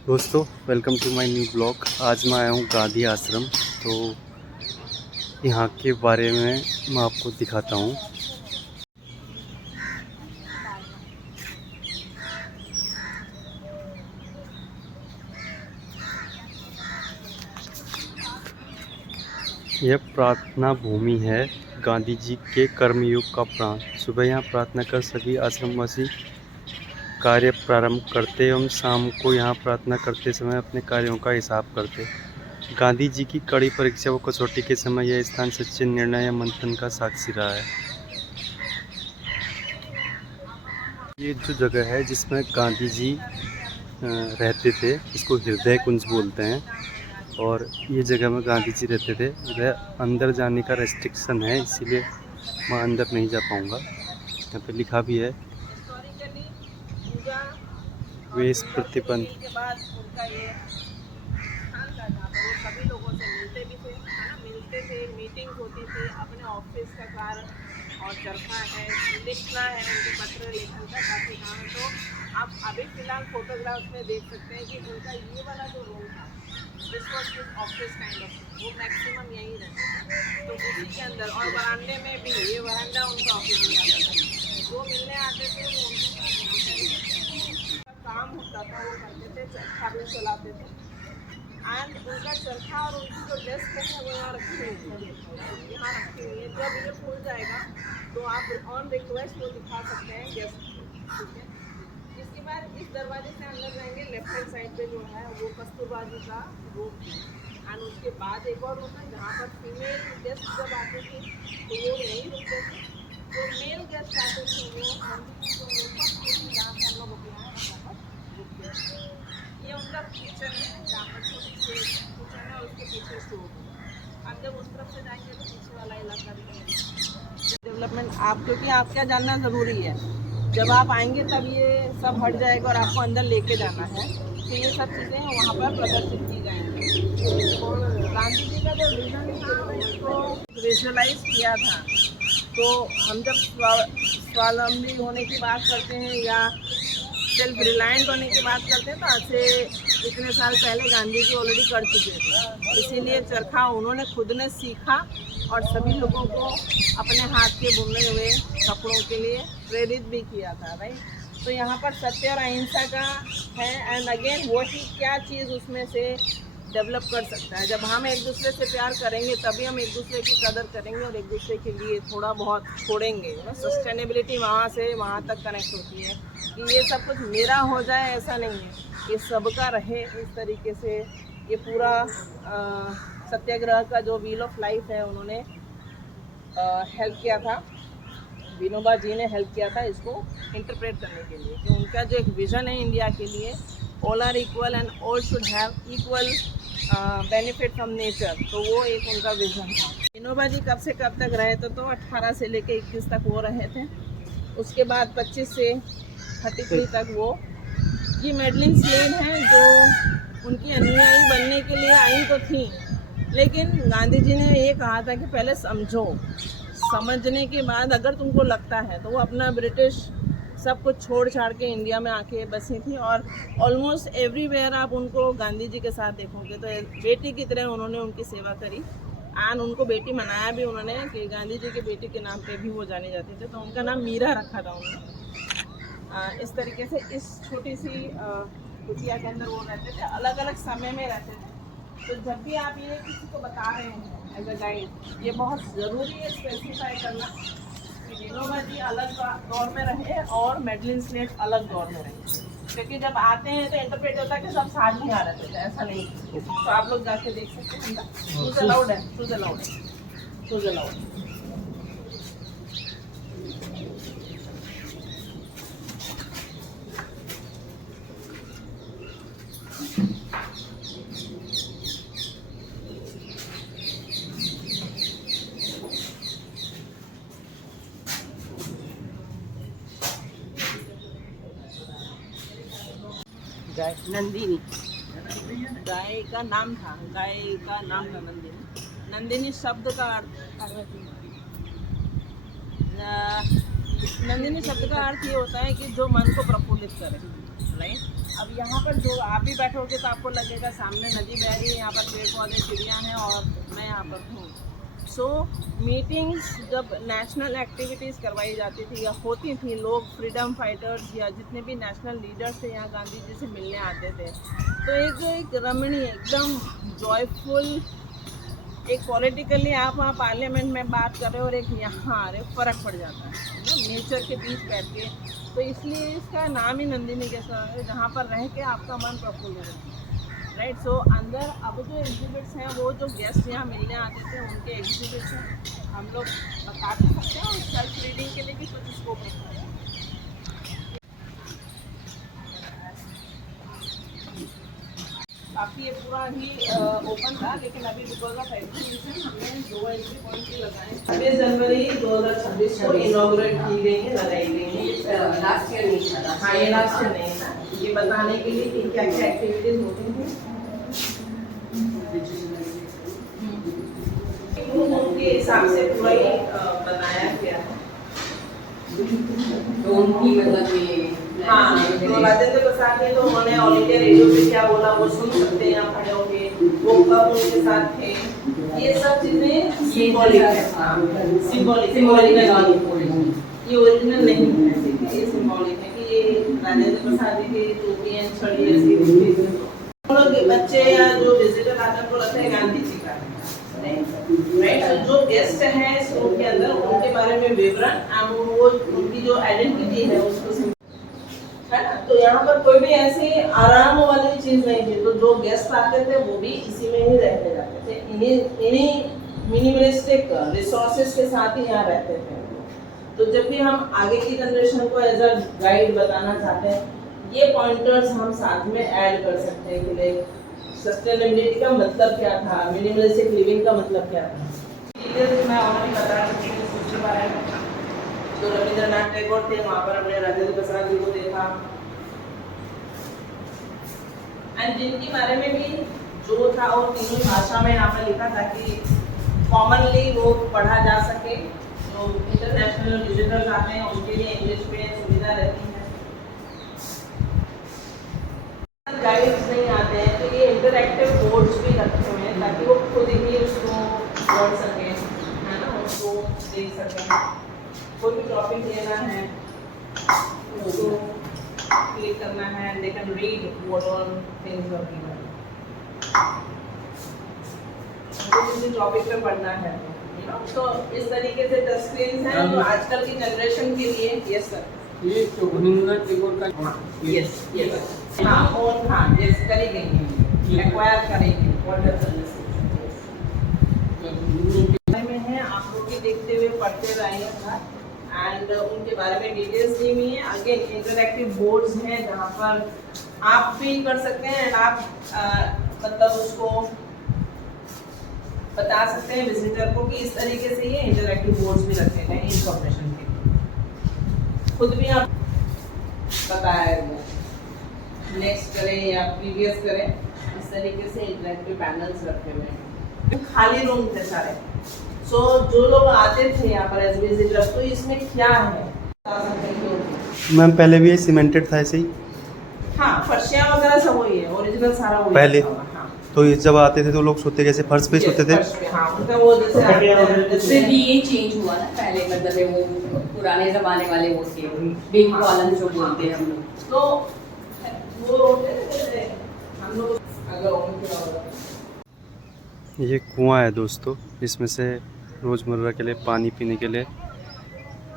दोस्तों welcome to my new blog. आज मैं आया हूँ गांधी आश्रम। तो यहाँ के बारे में मैं आपको दिखाता हूँ। यह प्रार्थना भूमि है, गांधी जी के कर्मयोग का प्राण। सुबह यहाँ प्रार्थना कर सभी आश्रमवासी कार्य प्रारंभ करते एवं शाम को यहाँ प्रार्थना करते समय अपने कार्यों का हिसाब करते। गांधी जी की कड़ी परीक्षा व कसौटी के समय यह स्थान सच्चे निर्णय या मंथन का साक्षी रहा है। ये जो जगह है जिसमें गांधी जी रहते थे, इसको हृदय कुंज बोलते हैं। और ये जगह में गांधी जी रहते थे। इधर अंदर जाने का रेस्ट्रिक्शन है, इसीलिए मैं अंदर नहीं जा पाऊँगा। यहाँ पे लिखा भी है वेश प्रतिबंध। के बाद उनका ये स्थान था जहाँ पर वो सभी लोगों से मिलते भी थे, है ना, मिलते थे, मीटिंग होती थी, अपने ऑफिस का कार्य और चरखा है, लिखना है, उनके पत्र लेखन का काफ़ी काम है। तो आप अभी फिलहाल फोटोग्राफ्स में देख सकते हैं कि उनका ये वाला जो रूम था, this was his office kind of, वो मैक्सिमम यहीं रहते थे। तो उसी के अंदर और बरामदे में भी, ये वरांडा उनका ऑफिस में आता था। वो मिलने आते थे, वो उनके काम होता था, वो करते थे, चरखा भी चलाते थे। एंड उनका चरखा और उनकी जो डेस्क है वो यहाँ रखी हुई है, यहाँ रखी हुई है। जब ये खुल जाएगा तो आप ऑन रिक्वेस्ट वो दिखा सकते हैं गेस्ट को, ठीक है। इसके बाद इस दरवाजे से अंदर जाएंगे, लेफ्ट हैंड साइड पे जो है वो कस्तूरबा जी का रूम है। एंड उसके बाद एक और रूम है जहाँ पर फीमेल गेस्ट जब आते थे तो वो यहीं रुकते थे। जो मेल गेस्ट आते थे वो जहाँ से हम लोग रुके हैं वहाँ पर रुकते थे। ये उनका किचन है जहाँ पर छोटी सी किचन है, उसके पीछे स्टोर है। आप जब उस तरफ से जाएंगे तो पीछे वाला इलाका भी डेवलपमेंट आप, क्योंकि आप क्या जानना ज़रूरी है, जब आप आएंगे तब ये सब हट जाएगा और आपको अंदर लेके जाना है। तो ये सब चीज़ें वहाँ पर प्रदर्शित की जाएंगी। और गांधी जी का जो विजन था इसको विजुअलाइज किया था। तो हम जब स्वावलंबी होने की बात करते हैं या सेल्फ रिलायंट होने की बात करते हैं तो आज से इतने साल पहले गांधी जी ऑलरेडी कर चुके थे। इसीलिए चरखा उन्होंने खुद ने सीखा और सभी लोगों को अपने हाथ के बुने हुए कपड़ों के लिए प्रेरित भी किया था, राइट। तो यहाँ पर सत्य और अहिंसा का है। एंड अगेन वही क्या चीज़ उसमें से डेवलप कर सकता है। जब हम एक दूसरे से प्यार करेंगे तभी हम एक दूसरे की कदर करेंगे और एक दूसरे के लिए थोड़ा बहुत छोड़ेंगे ना। सस्टेनेबिलिटी वहाँ से वहाँ तक कनेक्ट होती है कि ये सब कुछ मेरा हो जाए, ऐसा नहीं है, ये सबका रहे इस तरीके से। ये पूरा सत्याग्रह का जो व्हील ऑफ लाइफ है उन्होंने हेल्प किया था, विनोबा जी ने हेल्प किया था इसको इंटरप्रेट करने के लिए कि उनका जो एक विज़न है इंडिया के लिए, all are equal and all should have equal benefit from nature, तो वो एक उनका विज़न था। विनोबा जी कब से कब तक रहे थे? तो 18 से लेकर 21 तक वो रहे थे। उसके बाद 25 से 33 तक वो, ये मैडलिन स्लेन है जो उनकी अनुयायी बनने के लिए आई तो थी, लेकिन गांधी जी ने ये कहा था कि पहले समझो, समझने के बाद अगर तुमको लगता है, तो वो अपना ब्रिटिश सब कुछ छोड़ छाड़ के इंडिया में आके बसी थी। और ऑलमोस्ट एवरीवेयर आप उनको गांधी जी के साथ देखोगे तो बेटी की तरह उन्होंने उनकी सेवा करी। एंड उनको बेटी मनाया भी उन्होंने कि गांधी जी की बेटी के नाम पे भी वो जाने जाते थे, तो उनका नाम मीरा रखा था उन्होंने। इस तरीके से इस छोटी सी कुटिया के अंदर वो रहते थे, अलग अलग समय में रहते थे। तो जब भी आप ये किसी को बता रहे हैं एज अ गाइड, ये बहुत ज़रूरी है स्पेसिफाई करना कि विनोबा जी अलग दौर में रहे और मैडलिन स्लेट अलग दौर में रहे। क्योंकि जब आते हैं तो इंटरप्रेट होता है कि सब साथ ही आ रहे थे, ऐसा नहीं। तो आप लोग जाके देख सकते हैं। चूज अलाउड है, चूज अलाउड है, चूज अलाउड। गाय नंदिनी, गाय का नाम था, गाय का नाम था नंदिनी। नंदिनी शब्द का अर्थ, नंदिनी शब्द का अर्थ ये होता है कि जो मन को प्रफुल्लित करे, राइट। अब यहाँ पर जो आप भी बैठोगे तो आपको लगेगा सामने नदी बह रही है, यहाँ पर पेड़ पौधे चिड़िया हैं और मैं यहाँ पर हूँ। सो मीटिंग्स जब नेशनल एक्टिविटीज़ करवाई जाती थी या होती थी, लोग फ्रीडम फाइटर्स या जितने भी नेशनल लीडर्स थे यहाँ गांधी जी से मिलने आते थे, तो एक रमणीय एकदम जॉयफुल, एक पॉलिटिकली आप वहाँ पार्लियामेंट में बात कर रहे हो और एक यहाँ आ रहे हो, फ़र्क पड़ जाता है ना, नेचर के बीच बैठ के। तो इसलिए इसका नाम ही नंदिनी गेस्ट हाउस है, जहाँ पर रह के आपका मन प्रफुल्ल हो जाता है, राइट। सो अंदर अब जो एग्जिबिट्स हैं, वो जो गेस्ट यहाँ मिलने आते थे उनके एग्जिबिट्स हैं, हम लोग बता भी सकते हैं और सेल्फ रीडिंग के लिए भी कुछ स्कोप रखते हैं। काफ़ी ये पूरा ही ओपन था, लेकिन अभी बिकॉज ऑफ एग्जीबिशन हमने 2 एंट्री पॉइंट भी लगाए। 26 जनवरी 2026 को इनॉग्रेट की गई है, लगाई गई है। लास्ट ईयर नहीं था। हाँ, ये लास्ट ईयर नहीं था। ये बताने के लिए कि क्या क्या एक्टिविटीज होती थी, उनके हिसाब से पूरा ही बनाया गया है। तो उनकी मतलब ये हाँ, तो राजेंद्र प्रसाद ने तो उन्होंने ऑल इंडिया रेडियो पे क्या बोला वो सुन सकते हैं यहाँ खड़े होके, वो कब उनके साथ थे, ये सब चीजें सिंबॉलिक है। सिंबॉलिक ये ओरिजिनल नहीं है, ये सिंबॉलिक है कि ये राजेंद्र प्रसाद जी की टोपी एंड छड़ी ऐसी होती है। हम लोग बच्चे या जो विजिटर आते हैं उनको लगता है गांधी जी का, राइट। तो जो गेस्ट हैं इस रूम के अंदर, उनके बारे में विवरण, वो उनकी जो आइडेंटिटी है उसको है ना। तो यहाँ पर कोई भी ऐसी आराम वाली चीज नहीं थी, तो जो गेस्ट आते थे वो भी इसी में ही रहते जाते थे, इन्हीं मिनिमलिस्टिक रिसोर्सेज के साथ ही यहाँ रहते थे। तो जब भी हम आगे की जनरेशन को एज अ गाइड बताना चाहते हैं, ये पॉइंटर्स हम साथ में ऐड कर सकते हैं कि लाइक सस्टेनेबिलिटी का मतलब क्या था, मिनिमलिस्टिक लिविंग का मतलब क्या था। डिटेल्स मैं ऑलरेडी बता चुकी हूँ उसके बारे में। तो रविंद्रनाथ टैगोर थे, वहाँ पर हमने राजेंद्र प्रसाद जी को देखा, एंड जिनके बारे में भी जो था वो तीनों भाषा में यहाँ पर लिखा था कि कॉमनली वो पढ़ा जा सके। जो इंटरनेशनल विजिटर्स आते हैं उनके लिए इंग्लिश में सुविधा रहती है। गाइड्स नहीं आते हैं तो ये इंटरैक्टिव बोर्ड्स भी रखे हुए हैं ताकि वो खुद ही उसको पढ़ सकें, है ना, उसको देख सकें। कोई भी टॉपिक लेना है उसको क्लिक करना है, they can read what all things are given। तो किसी टॉपिक पे पढ़ना है, you know, तो इस तरीके से टच स्क्रीन हैं जो आजकल की जनरेशन के लिए। यस सर, ये रविंद्रनाथ टैगोर का यस यस हाँ, और हाँ यस करेंगे, एक्वायर करेंगे में है। आप लोग भी देखते हुए पढ़ते रहेंगे एंड उनके बारे में डिटेल्स दी हुई है। अगेन इंटरैक्टिव बोर्ड्स हैं जहाँ पर आप फील कर सकते हैं एंड आप मतलब उसको बता सकते हैं विजिटर को कि इस तरीके से ये इंटरैक्टिव बोर्ड्स भी रखे गए इंफॉर्मेशन के लिए। खुद भी आप बताया नेक्स्ट करें या प्रीवियस करें, इस तरीके से इंटरैक्टिव पैनल्स रखे हुए हैं। खाली रूम थे सारे। सो जो लोग आते थे यहाँ पर एज विजिटर, तो इसमें क्या है बता सकते हैं? मैम पहले भी ये सीमेंटेड था ऐसे ही? हाँ, फर्शियाँ वगैरह सब वही है, ओरिजिनल सारा वही पहले? हाँ। तो ये जब आते थे तो लोग सोते कैसे, फर्श पे सोते थे? फर्श पे, हाँ, उनका वो उससे भी ये चेंज हुआ ना, पहले मतलब है वो पुराने जमाने वाले वो थे बिग कॉलम जो बोलते हैं हम लोग, तो वो होते थे हम लोग अगर उनके। ये कुआं है दोस्तों, इसमें से रोज़मर्रा के लिए पानी पीने के लिए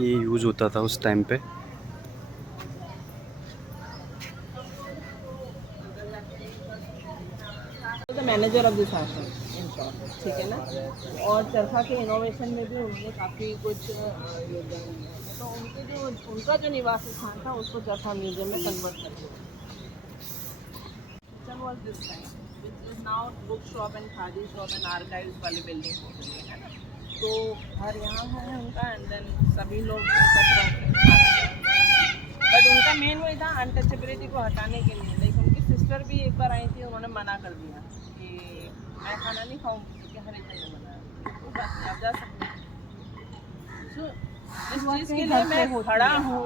ये यूज़ होता था उस टाइम पे। मैनेजर ऑफ दिस आश्रम इन शॉर्ट, ठीक है ना। और चरखा के इनोवेशन में भी उन्होंने काफ़ी कुछ योगदान दिया है। तो उनका जो निवास स्थान था उसको चरखा म्यूजियम में कन्वर्ट कर दिया। was this time, which is now book shop and khadi shop and archives वाली बिल्डिंग हो गई है ना। तो घर यहाँ है उनका एंड देन सभी लोग बट उनका मेन वही था अनटचेबिलिटी को हटाने के लिए। लाइक उनकी सिस्टर भी एक बार आई थी, उन्होंने मना कर दिया कि मैं खाना नहीं खाऊँ क्योंकि हर एक ने बनाया, तो बस आप जा सकते हैं। जिस चीज़ के लिए मैं खड़ा हूँ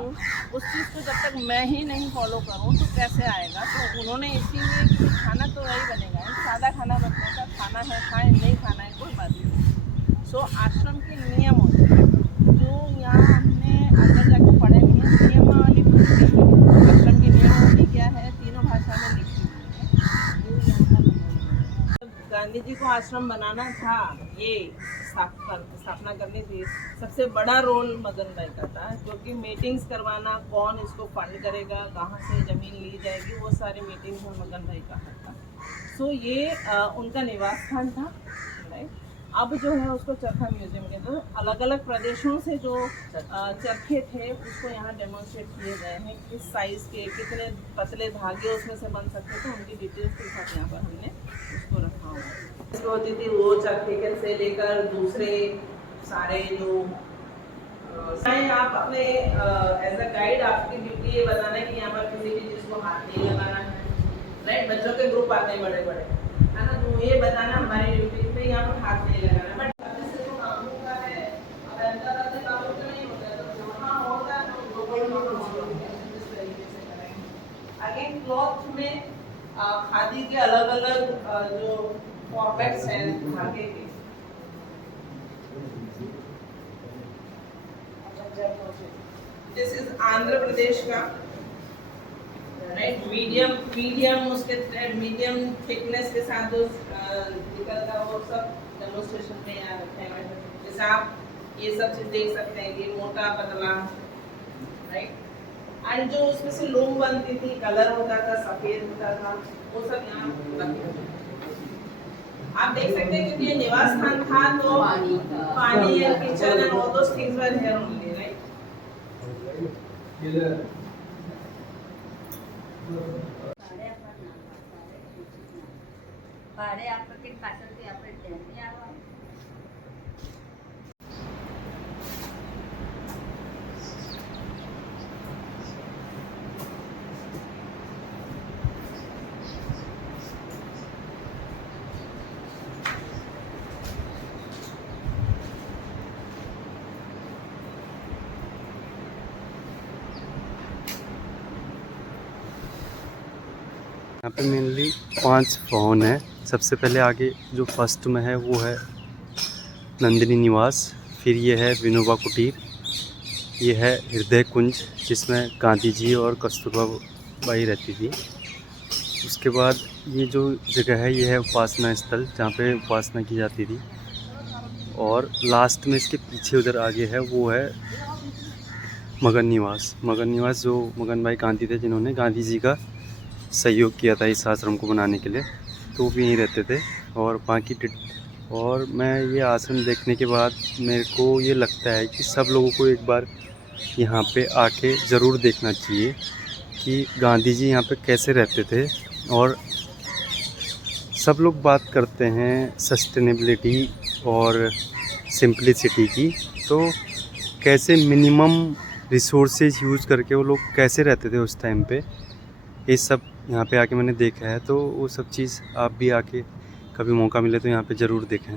उस चीज़ को जब तक मैं ही नहीं फॉलो करूँ तो कैसे आएगा। तो उन्होंने इसीलिए कि खाना तो वही बनेगा, सादा खाना बनने का, खाना है खाएं, नहीं खाना है कोई बात नहीं। सो आश्रम के नियम होते हैं जो यहाँ हमने अंदर जाके पढ़े नहीं है। नियमावली पूछते हैं आश्रम की नियमावली क्या है, तीनों भाषा में लिखी हुई है। वो यहाँ का बनाया। गांधी जी को आश्रम बनाना था, ये स्थापना करनी थी, सबसे बड़ा रोल मदन भाई का था, क्योंकि मीटिंग्स करवाना, कौन इसको फंड करेगा, कहाँ से ज़मीन ली जाएगी, वो सारी मीटिंग्स मदन भाई का था। सो ये उनका निवास स्थान था, राइट। अब जो है उसको चरखा म्यूजियम के अंदर अलग अलग प्रदेशों से जो चरखे थे उसको यहाँ डेमोन्स्ट्रेट किए गए हैं, किस साइज़ के, कितने पतले धागे उसमें से बन सकते थे, उनकी डिटेल्स के साथ यहाँ पर हमने उसको रखा हुआ है। इसको होती थी वो चरखे से लेकर दूसरे सारे जो आप अपने एज अ गाइड आपकी ड्यूटी ये बताना है कि यहाँ पर किसी भी चीज़ को हाथ नहीं लगाना है, राइट। बच्चों के ग्रुप आते हैं बड़े बड़े, है ना, तो ये बताना हमारी ड्यूटी पे यहाँ पर हाथ नहीं लगाना। बट जैसे जो कानून का है, अब अंतर्राष्ट्रीय कानून तो नहीं होता है, तो जहाँ होता है तो ग्लोबल कानून होता है, जिस तरीके से करेंगे। अगेन क्लॉथ में खादी के अलग अलग जो फॉर्मेट्स हैं धागे के, दिस इज आंध्र प्रदेश का, राइट। मीडियम उसके थ्रेड मीडियम थिकनेस के साथ जो निकलता वो सब डेमोन्स्ट्रेशन में यहाँ रखे हैं। जैसे आप ये सब चीज़ देख सकते हैं कि मोटा पतला, राइट। एंड जो उसमें से लूम बनती थी, कलर होता था, सफ़ेद होता था, वो सब यहाँ रखे आप देख सकते हैं। क्योंकि ये निवास स्थान था तो पानी या kitchen and all those things were here only, right. ભાડે આપણે કંઈક પાછળથી આપણે ધ્યાન આવવા यहाँ पे मेनली 5 भवन है। सबसे पहले आगे जो फर्स्ट में है वो है नंदिनी निवास, फिर ये है विनोबा कुटीर, ये है हृदय कुंज जिसमें गांधी जी और कस्तूरबा बाई रहती थी। उसके बाद ये जो जगह है ये है उपासना स्थल, जहाँ पे उपासना की जाती थी। और लास्ट में इसके पीछे उधर आगे है वो है मगन निवास। मगन निवास जो मगन भाई गांधी थे जिन्होंने गांधी जी का सहयोग किया था इस आश्रम को बनाने के लिए, तो वो भी यहीं रहते थे। और बाकी और मैं ये आश्रम देखने के बाद मेरे को ये लगता है कि सब लोगों को एक बार यहाँ पे आके ज़रूर देखना चाहिए कि गांधी जी यहाँ पे कैसे रहते थे। और सब लोग बात करते हैं सस्टेनेबिलिटी और सिंपलिसिटी की, तो कैसे मिनिमम रिसोर्सेज यूज़ करके वो लोग कैसे रहते थे उस टाइम पे, ये सब यहाँ पे आके मैंने देखा है। तो वो सब चीज़ आप भी आके कभी मौका मिले तो यहाँ पे ज़रूर देखें।